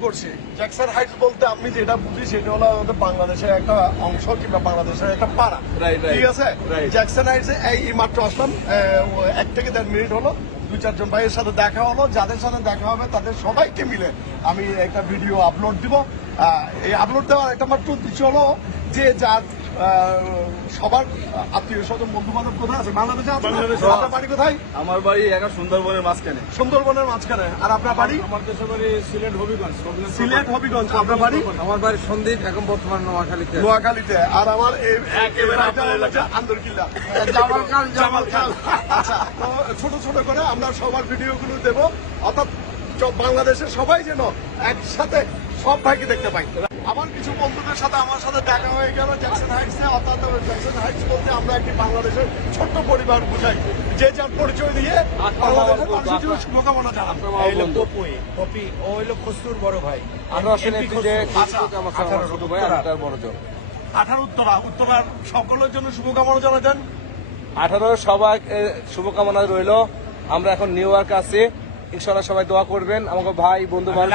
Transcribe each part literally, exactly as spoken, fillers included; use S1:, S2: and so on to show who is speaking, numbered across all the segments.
S1: করছি। Jackson Heights বলতে আমি যেটা বুঝি সেটা হলো আমাদের বাংলাদেশের একটা অংশ কিংবা বাংলাদেশের একটা পাড়া, ঠিক আছে? জ্যাকসন হাইটস এই মাত্র আসলাম, এক থেকে দেড় মিনিট হলো, দুই চারজন ভাইয়ের সাথে দেখা হলো। যাদের সাথে দেখা হবে তাদের সবাইকে মিলে আমি একটা ভিডিও আপলোড দিব। এই আপলোড দেওয়ার একটা মাত্র উদ্দেশ্য হলো যে যার সবার আত্মীয় স্বজন বন্ধু বান্ধব কোথায় আছে বাংলাদেশে? আপনার বাড়ি কোথায়?
S2: আমার বাড়ি একা সুন্দরবনের মাঝখানে।
S1: সুন্দরবনের মাঝখানে। আর আপনার বাড়ি?
S2: আমার দেশের বাড়ি সিলেট হবিগঞ্জ।
S1: সিলেট হবিগঞ্জ। আপনার বাড়ি?
S3: আমার বাড়ি সন্দ্বীপ, এখন বর্তমান নোয়াখালীতে।
S1: নোয়াখালীতে। আর আমার এই আন্দরকিল্লা
S3: জামালখাল।
S1: জামালখাল। আচ্ছা, তো ছোট ছোট করে আমরা সবার ভিডিওগুলো দেব, অর্থাৎ বাংলাদেশের সবাই যেন একসাথে সব ভাইকে দেখতে পাই। আমার কিছু বন্ধুদের সাথে আমার সাথে দেখা হয়ে গেল জ্যাকসন হাইটসে। অর্থাৎ জ্যাকসন হাইটস বলতে আমরা একটি বাংলাদেশের ছোট্ট পরিবার বুঝাই, যে যার পরিচয় দিয়ে বাংলাদেশের মানুষের জন্য শুভকামনা জানান।
S3: ও হইলো খসরুর বড় ভাই।
S1: আঠারো উত্তরা উত্তরার সকলের জন্য শুভকামনা জানাতেন।
S3: আঠারো সবাই শুভকামনা রইল। আমরা এখন নিউ ইয়র্ক আছি, ইনশাআল্লাহ সবাই দোয়া করবেন। আমাকে ভাই বন্ধু মামা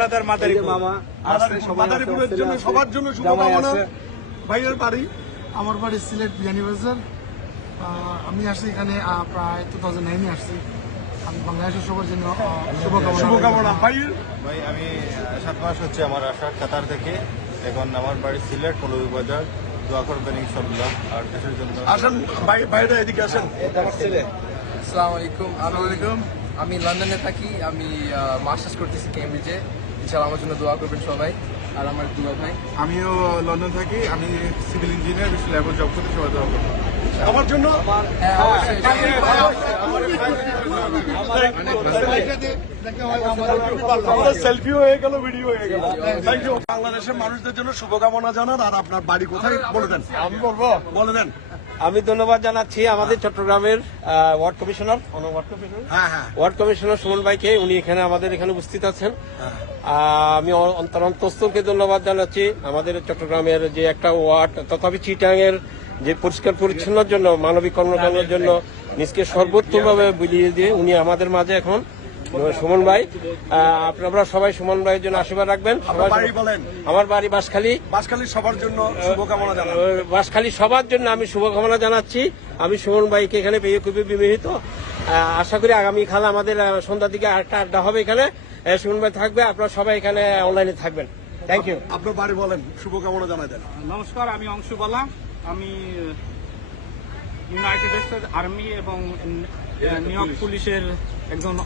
S1: মাদারীপুরের জন্য সবার জন্য শুভকামনা। ভাইয়ের বাড়ি?
S4: আমার বাড়ি সিলেট বিয়ানীবাজার। আমি আসছি এখানে প্রায় টু থাউজেন্ড নাইনে আসছি। আমি বাংলাদেশের সবার জন্য শুভকামনা।
S1: শুভকামনা। ভাইয়ের?
S2: ভাই আমি সাত মাস হচ্ছে আমার আসা কাতার থেকে। এখন আমার বাড়ি সিলেট মৌলভীবাজার। দোয়া করবেন ইনশাআল্লাহ আর দেশের জন্য।
S1: আসেন বাইরে, এদিকে আসেন।
S5: আসসালামু আলাইকুম। আলাইকুম। আমি লন্ডনে থাকি, আমি মাস্টার্স করতেছি কেমব্রিজে। ইনশাআল্লাহ আমার জন্য দোয়া করবেন সবাই। আর আমার দুলা ভাই।
S2: আমিও লন্ডন থাকি, আমি সিভিল ইঞ্জিনিয়ার, বিশ্ব ল্যাবে জব করতে সবাই দোয়া করবেন
S1: আমার জন্য। সেলফি হয়ে গেল, ভিডিও হয়ে গেল। Thank you. বাংলাদেশের মানুষদের জন্য শুভকামনা জানান। আর আপনার বাড়ি কোথায় বলে দেন।
S3: আমি বলবো,
S1: বলে দেন।
S3: আমি ধন্যবাদ জানাচ্ছি আমাদের চট্টগ্রামের ওয়ার্ড কমিশনার
S1: হ্যাঁ হ্যাঁ
S3: ওয়ার্ড কমিশনার সুমন ভাইকে। উনি এখানে আমাদের এখানে উপস্থিত আছেন। আমি অন্তর অন্তঃস্থলকে ধন্যবাদ জানাচ্ছি আমাদের চট্টগ্রামের যে একটা ওয়ার্ড, তথাপি চিটাং এর যে পরিষ্কার পরিচ্ছন্নের জন্য, মানবিক কর্মকাণ্ডের জন্য নিজকে সর্বোত্তমভাবে বিলিয়ে দিয়ে উনি আমাদের মাঝে এখন। সুমন ভাই, আপনারা সবাই সুমন ভাইয়ের জন্য আশীর্বাদ রাখবেন।
S1: বাড়ি বলেন?
S3: আমার বাড়ি বাঁশখালী।
S1: বাঁশখালী সবার জন্য শুভকামনা জানান।
S3: বাঁশখালী সবার জন্য আমি শুভকামনা জানাচ্ছি। আমি সুমন ভাইকে এখানে পেয়ে খুবই বিমোহিত। আশা করি আগামীকাল আমাদের সন্ধ্যার দিকে আরেকটা আড্ডা হবে এখানে। সুমন ভাই থাকবে, আপনারা সবাই এখানে অনলাইনে থাকবেন। Thank you.
S1: আপনার বাড়ি বলেন, শুভকামনা জানাই দেন।
S6: নমস্কার, আমি অংশু বালা। আমি ইউনাইটেড স্টেটস আর্মি এবং নিউ ইয়র্ক পুলিশের একজন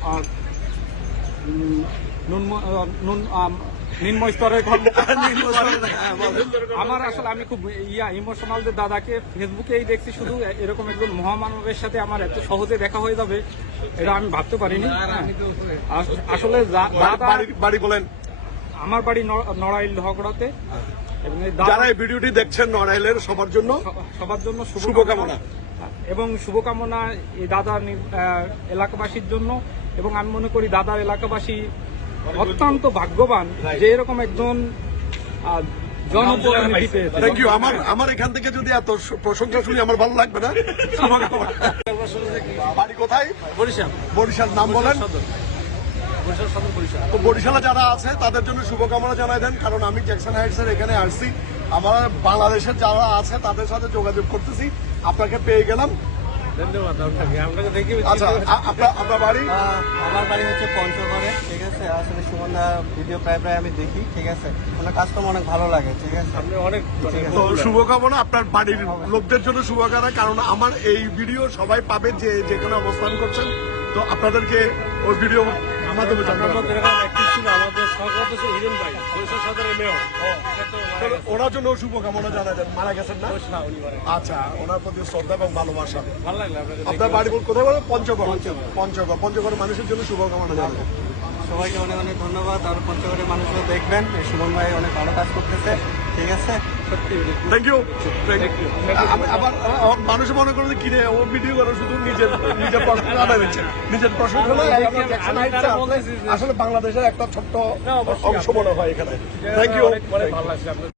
S6: নিম্ন স্তরের আমার আসলে আমি খুব ইয়া ইমোশনাল যে দাদাকে ফেসবুকেই দেখছি, শুধু এরকম একজন মহামানবের সাথে আমার এত সহজে দেখা হয়ে যাবে এটা আমি ভাবতে পারিনি। আসলে
S1: বাড়ি বলেন?
S6: আমার বাড়ি নড়াইল ঝগড়াতে। এবং
S1: যারা এই ভিডিওটি দেখছেন নড়াইলের সবার জন্য
S6: সবার জন্য
S1: শুভকামনা
S6: এবং শুভকামনা এই দাদার এলাকাবাসীর জন্য। এবং আমি মনে করি দাদার এলাকাবাসী অত্যন্ত ভাগ্যবান যে এরকম একজন জনপ্রতিনিধি পেয়েছে।
S1: Thank you. আমার আমার এখান থেকে যদি এত প্রশংসা শুনি আমার ভালো লাগবে না। বাড়ি কোথায়?
S6: বরিশাল।
S1: বরিশাল। নাম বলেন? তো বরিশালে যারা আছে তাদের জন্য শুভকামনা জানাই দেন, কারণ আমি জ্যাকসন হাইটস এর এখানে আসছি। আমার বাংলাদেশের যারা আছে তাদের সাথে যোগাযোগ করতেছি, আপনাকে পেয়ে গেলাম।
S3: ধন্যবাদ আপনাকে। আপনাকে দেখি।
S1: আচ্ছা, আপনার আপনার বাড়ি?
S7: আমার বাড়ি হচ্ছে পঞ্চগড়ে, ঠিক আছে। আসলে সুমনদা ভিডিও প্রায় প্রায় আমি দেখি, ঠিক আছে। ওনার কাজটা অনেক ভালো লাগে, ঠিক আছে।
S3: আপনি অনেক
S1: তো শুভকামনা আপনার বাড়ির লোকদের জন্য শুভকামনা, কারণ আমার এই ভিডিও সবাই পাবে যে যেখানে অবস্থান করছেন। তো আপনাদেরকে ওই ভিডিও মাধ্যমে ওনার জন্য শুভকামনা জানাবেন। মারা গেছেন না? আচ্ছা, ওনার প্রতি শ্রদ্ধা এবং ভালোবাসা। আপনার বাড়ি কোথায় বলেন? পঞ্চগড়। পঞ্চগড়। পঞ্চগড়ের মানুষের জন্য শুভকামনা জানাবেন।
S7: সবাইকে অনেক অনেক ধন্যবাদ। আর পঞ্চগড়ের মানুষরা দেখবেন, সুমন ভাই অনেক ভালো কাজ করতেছে, ঠিক আছে।
S1: Thank you. আবার মানুষ মনে করে কিনে ও ভিডিও করে শুধু নিজের নিজের প্রশ্ন জানাচ্ছে, নিজের প্রশ্ন হলো আসলে বাংলাদেশের একটা ছোট্ট অংশ মনে হয় এখানে। Thank you.